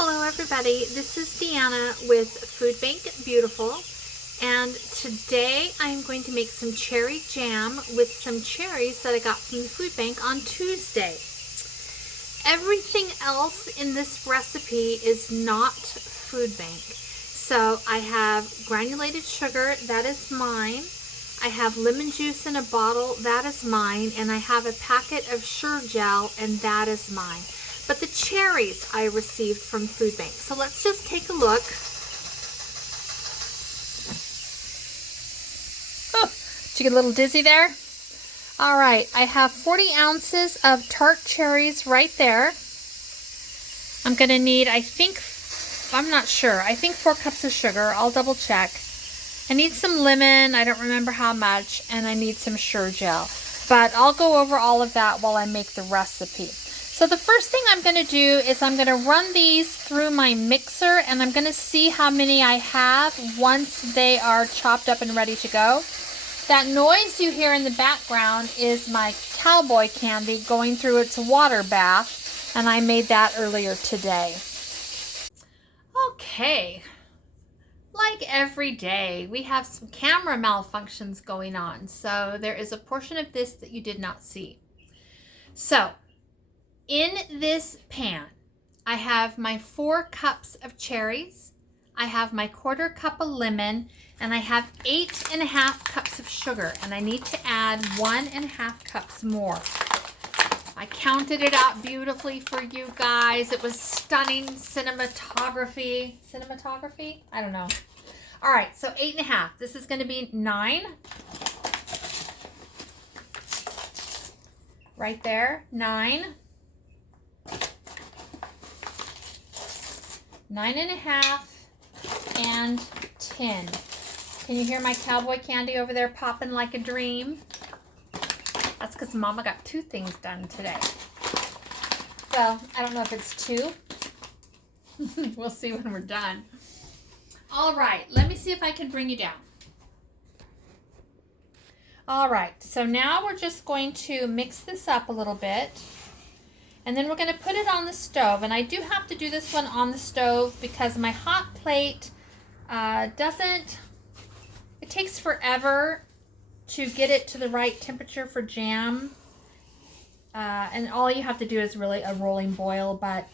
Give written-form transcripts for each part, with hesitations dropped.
Hello everybody, this is Deanna with Food Bank Beautiful, and today I'm going to make some cherry jam with some cherries that I got from the food bank on Tuesday. Everything else in this recipe is not food bank. So I have granulated sugar, that is mine. I have lemon juice in a bottle, that is mine, and I have a packet of Sure-Jell, and that is mine. But the cherries I received from Food Bank. So let's just take a look. Oh, did you get a little dizzy there? All right, I have 40 ounces of tart cherries right there. I'm gonna need, I'm not sure, I think 4 cups of sugar. I'll double check. I need some lemon, I don't remember how much, and I need some Sure-Jell. But I'll go over all of that while I make the recipe. So the first thing I'm going to do is I'm going to run these through my mixer, and I'm going to see how many I have once they are chopped up and ready to go. That noise you hear in the background is my cowboy candy going through its water bath, and I made that earlier today. Okay, like every day, we have some camera malfunctions going on, so there is a portion of this that you did not see. So, in this pan, I have my 4 cups of cherries, I have my 1/4 cup of lemon, and I have 8.5 cups of sugar, and I need to add 1.5 cups more. I counted it out beautifully for you guys. It was stunning cinematography. Cinematography? I don't know. All right, so 8.5. This is going to be 9. Right there, 9. 9.5 and 10. Can you hear my cowboy candy over there popping like a dream? That's because Mama got 2 things done today. Well, I don't know if it's 2. We'll see when we're done. All right, let me see if I can bring you down. All right, so now we're just going to mix this up a little bit. And then we're going to put it on the stove. And I do have to do this one on the stove because my hot plate it takes forever to get it to the right temperature for jam. And all you have to do is really a rolling boil, but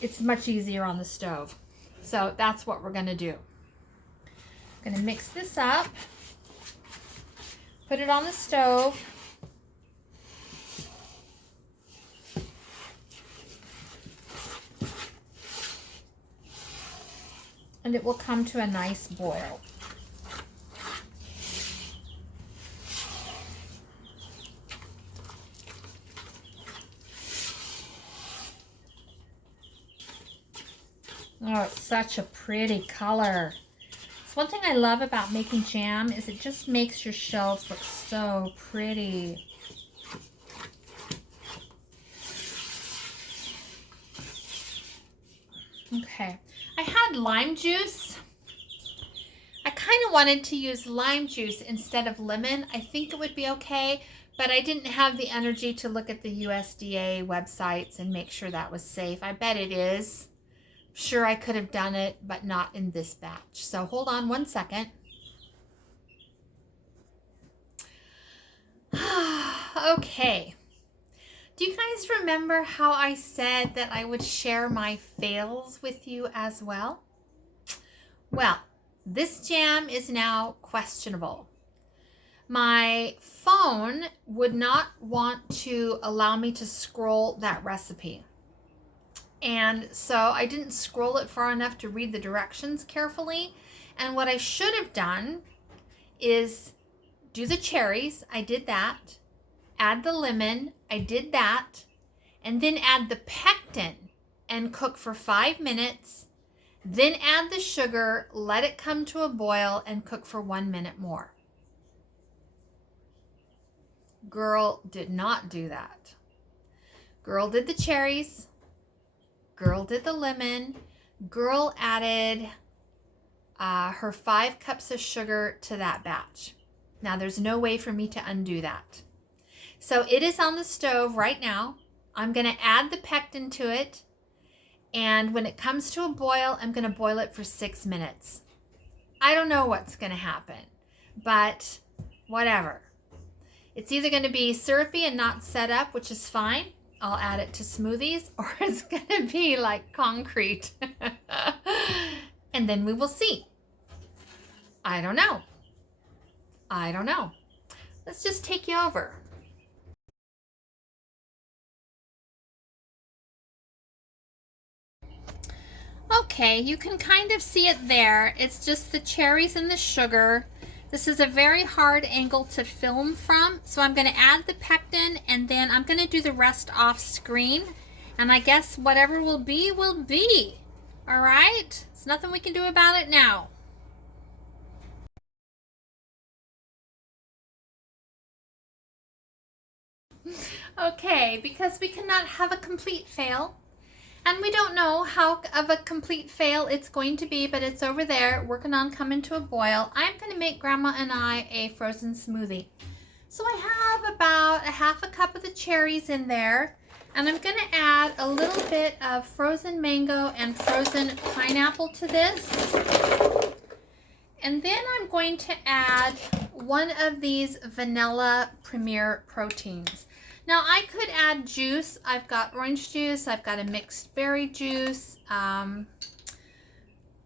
it's much easier on the stove. So that's what we're going to do. I'm going to mix this up, put it on the stove. And it will come to a nice boil. Oh, it's such a pretty color. It's one thing I love about making jam is it just makes your shelves look so pretty. Okay. I had lime juice. I kind of wanted to use lime juice instead of lemon. I think it would be okay, but I didn't have the energy to look at the USDA websites and make sure that was safe. I bet it is. Sure, I could have done it, but not in this batch. So hold on one second. Okay. Do you guys remember how I said that I would share my fails with you as well? Well, this jam is now questionable. My phone would not want to allow me to scroll that recipe. And so I didn't scroll it far enough to read the directions carefully. And what I should have done is do the cherries. I did that. Add the lemon, I did that, and then add the pectin and cook for 5 minutes, then add the sugar, let it come to a boil, and cook for 1 minute more. Girl did not do that. Girl did the cherries, girl did the lemon, girl added her 5 cups of sugar to that batch. Now there's no way for me to undo that. So it is on the stove right now. I'm going to add the pectin to it, And when it comes to a boil, I'm going to boil it for 6 minutes. I don't know what's going to happen, but whatever. It's either going to be syrupy and not set up, which is fine. I'll add it to smoothies, or it's going to be like concrete. And then we will see. I don't know. I don't know. Let's just take you over. Okay, you can kind of see it there. It's just the cherries and the sugar. This is a very hard angle to film from, so I'm going to add the pectin and then I'm going to do the rest off screen. And I guess whatever will be, will be. All right? There's nothing we can do about it now. Okay, because we cannot have a complete fail. And we don't know how of a complete fail it's going to be, but it's over there working on coming to a boil. I'm going to make Grandma and I a frozen smoothie. So I have about a half a cup of the cherries in there. And I'm going to add a little bit of frozen mango and frozen pineapple to this. And then I'm going to add one of these vanilla Premier proteins. Now I could add juice. I've got orange juice. I've got a mixed berry juice. Oh,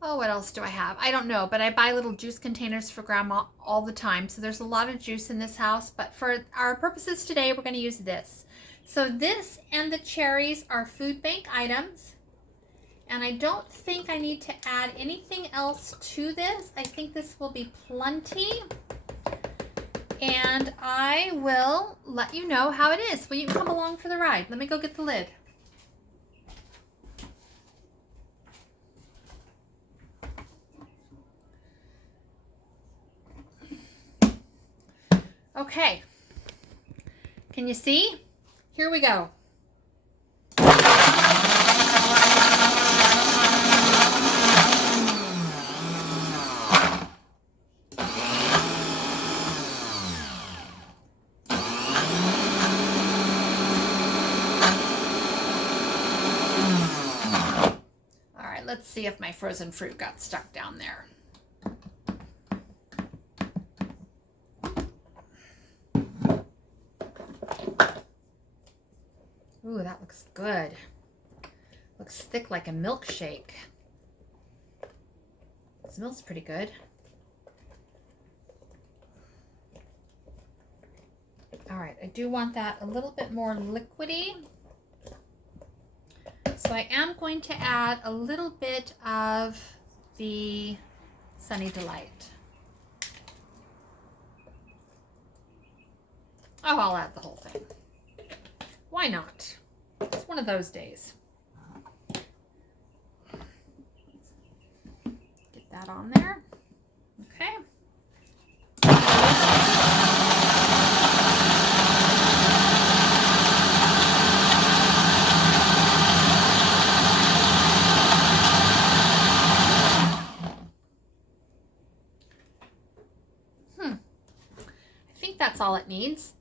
what else do I have? I don't know, but I buy little juice containers for Grandma all the time. So there's a lot of juice in this house, but for our purposes today, we're going to use this. So this and the cherries are food bank items. And I don't think I need to add anything else to this. I think this will be plenty. And I will let you know how it is. Will you come along for the ride? Let me go get the lid. Okay. Can you see? Here we go. Let's see if my frozen fruit got stuck down there. Ooh, that looks good. Looks thick like a milkshake. It smells pretty good. All right, I do want that a little bit more liquidy. So I am going to add a little bit of the Sunny Delight. Oh, I'll add the whole thing. Why not? It's one of those days. Get that on there. Okay. That's all it needs.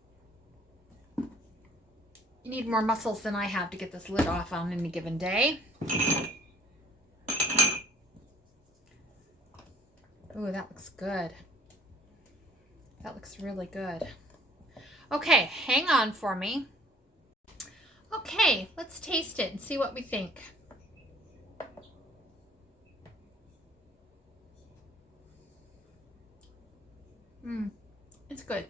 You need more muscles than I have to get this lid off on any given day. Ooh, that looks good. That looks really good. Okay, hang on for me. Okay, let's taste it and see what we think. It's good.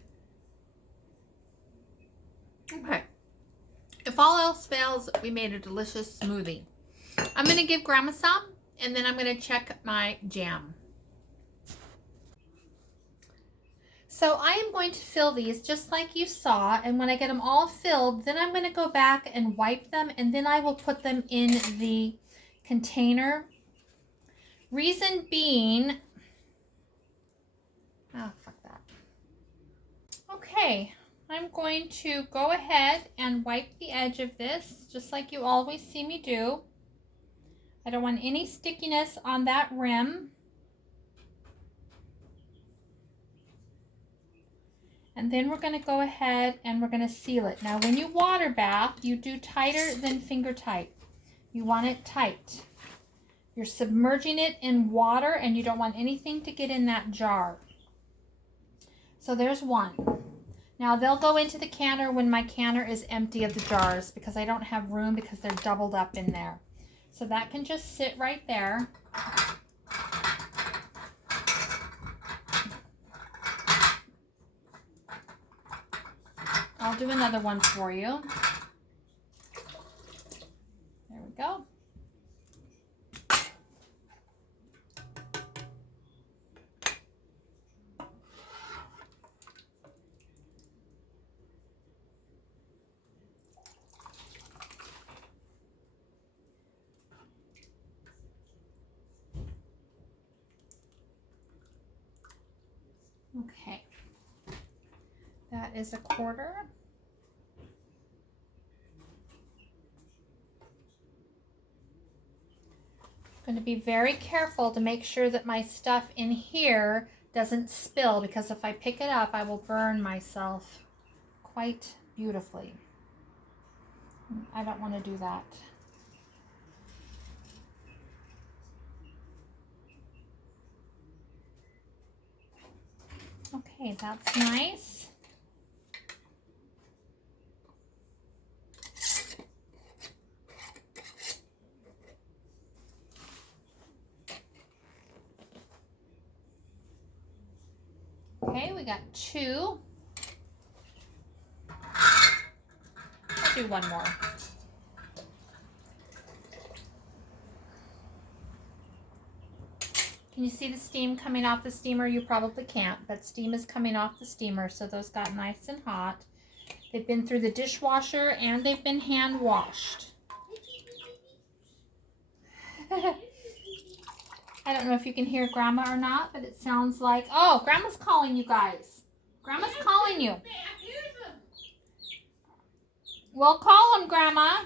Okay. If all else fails, we made a delicious smoothie. I'm going to give Grandma some, and then I'm going to check my jam. So I am going to fill these just like you saw, and when I get them all filled, then I'm going to go back and wipe them, and then I will put them in the container. Reason being, oh, fuck that. Okay. I'm going to go ahead and wipe the edge of this, just like you always see me do. I don't want any stickiness on that rim. And then we're going to go ahead and we're going to seal it. Now, when you water bath, you do tighter than finger tight. You want it tight. You're submerging it in water and you don't want anything to get in that jar. So there's one. Now they'll go into the canner when my canner is empty of the jars because I don't have room because they're doubled up in there. So that can just sit right there. I'll do another one for you. There we go. Okay, that is a quarter. I'm going to be very careful to make sure that my stuff in here doesn't spill, because if I pick it up, I will burn myself quite beautifully. I don't want to do that. Okay, that's nice. Okay, we got two. I'll do one more. Can you see the steam coming off the steamer? You probably can't, but steam is coming off the steamer, so those got nice and hot. They've been through the dishwasher and they've been hand washed. I don't know if you can hear Grandma or not, but it sounds like, oh, Grandma's calling you guys. Grandma's calling you. Well, call him, Grandma.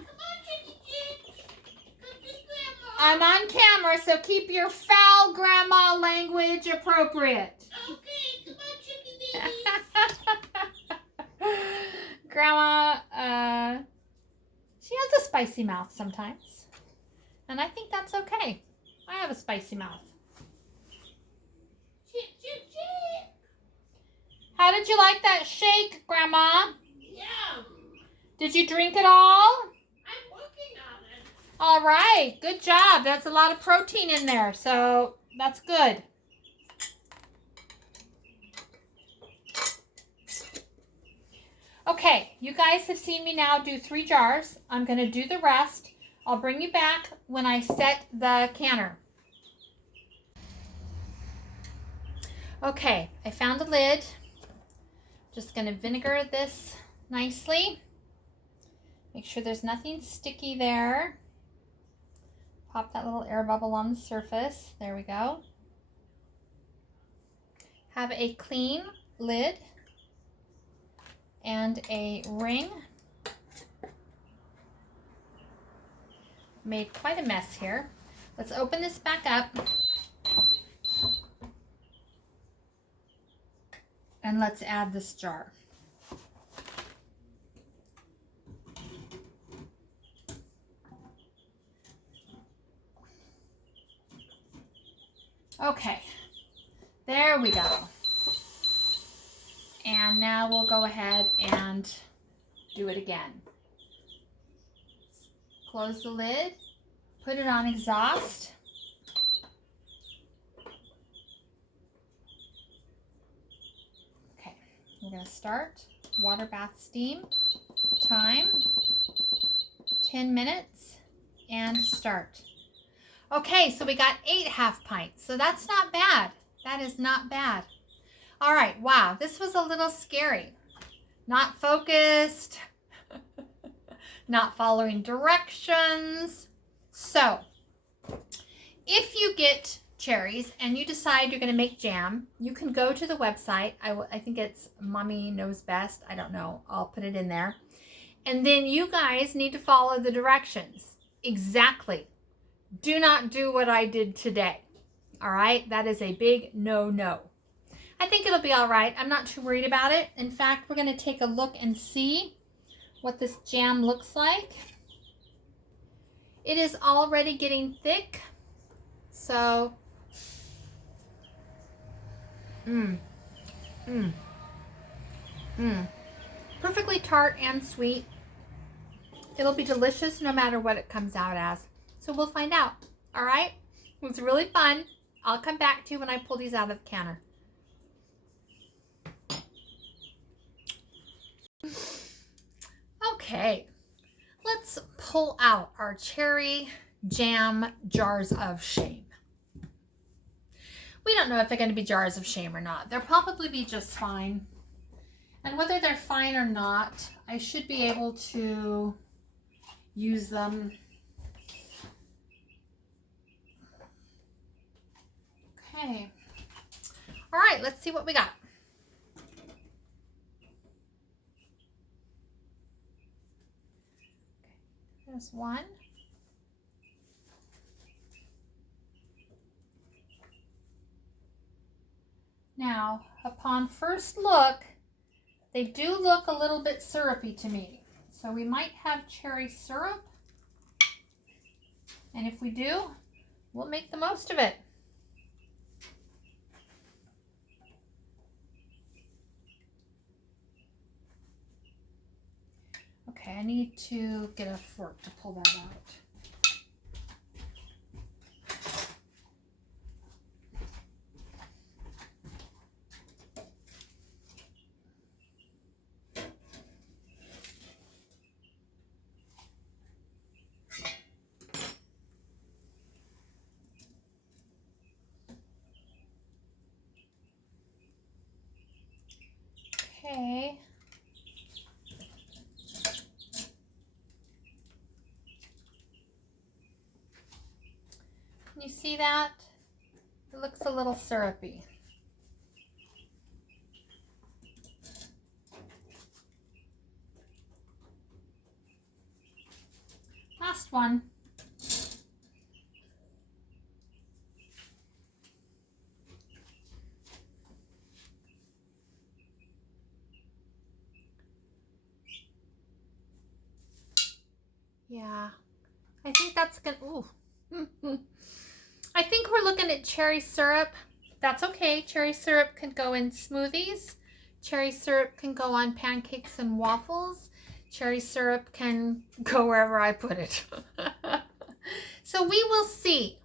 I'm on camera, so keep your foul grandma language appropriate. Okay, come on, Chicky baby. Grandma, she has a spicy mouth sometimes. And I think that's okay. I have a spicy mouth. Chick, chick, chick. How did you like that shake, Grandma? Yum. Did you drink it all? I'm working on it. All right, good job. That's a lot of protein in there, so that's good. Okay, you guys have seen me now do 3 jars. I'm going to do the rest. I'll bring you back when I set the canner. Okay, I found a lid. Just going to vinegar this nicely. Make sure there's nothing sticky there. Pop that little air bubble on the surface. There we go. Have a clean lid and a ring. Made quite a mess here. Let's open this back up. And let's add this jar. Okay, there we go. And now we'll go ahead and do it again. Close the lid, put it on exhaust. Okay, we're going to start water bath steam. Time, 10 minutes, and start. Okay, so we got 8 half pints, so that's not bad. That is not bad. All right, wow, this was a little scary. Not focused, not following directions. So, if you get cherries and you decide you're going to make jam, you can go to the website. I think it's Mommy Knows Best. I don't know. I'll put it in there. And then you guys need to follow the directions. Exactly. Do not do what I did today. All right? That is a big no-no. I think it'll be all right. I'm not too worried about it. In fact, we're going to take a look and see what this jam looks like. It is already getting thick, so perfectly tart and sweet. It'll be delicious no matter what it comes out as. So we'll find out. All right? It was really fun. I'll come back to you when I pull these out of the canner. Okay, let's pull out our cherry jam jars of shame. We don't know if they're going to be jars of shame or not. They'll probably be just fine. And whether they're fine or not, I should be able to use them. Okay. All right, let's see what we got. There's one. Now, upon first look, they do look a little bit syrupy to me. So we might have cherry syrup. And if we do, we'll make the most of it. Okay, I need to get a fork to pull that out. Okay. Can you see that? It looks a little syrupy. Last one. Yeah, I think that's gonna, ooh. I think we're looking at cherry syrup. That's okay. Cherry syrup can go in smoothies. Cherry syrup can go on pancakes and waffles. Cherry syrup can go wherever I put it. So we will see.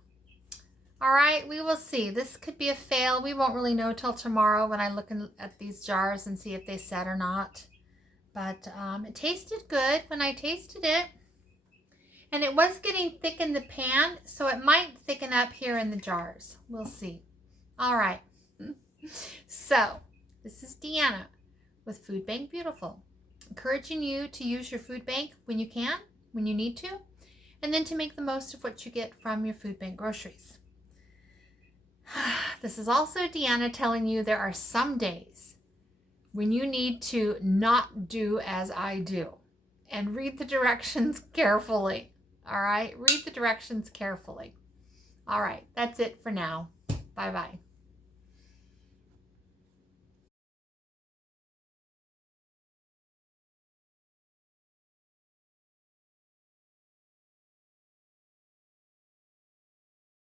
All right, we will see. This could be a fail. We won't really know till tomorrow when I look at these jars and see if they set or not. But it tasted good when I tasted it. And it was getting thick in the pan, so it might thicken up here in the jars. We'll see. All right. So, this is Deanna with Food Bank Beautiful, encouraging you to use your food bank when you can, when you need to, and then to make the most of what you get from your food bank groceries. This is also Deanna telling you there are some days when you need to not do as I do and read the directions carefully. All right, read the directions carefully. All right, that's it for now. Bye-bye.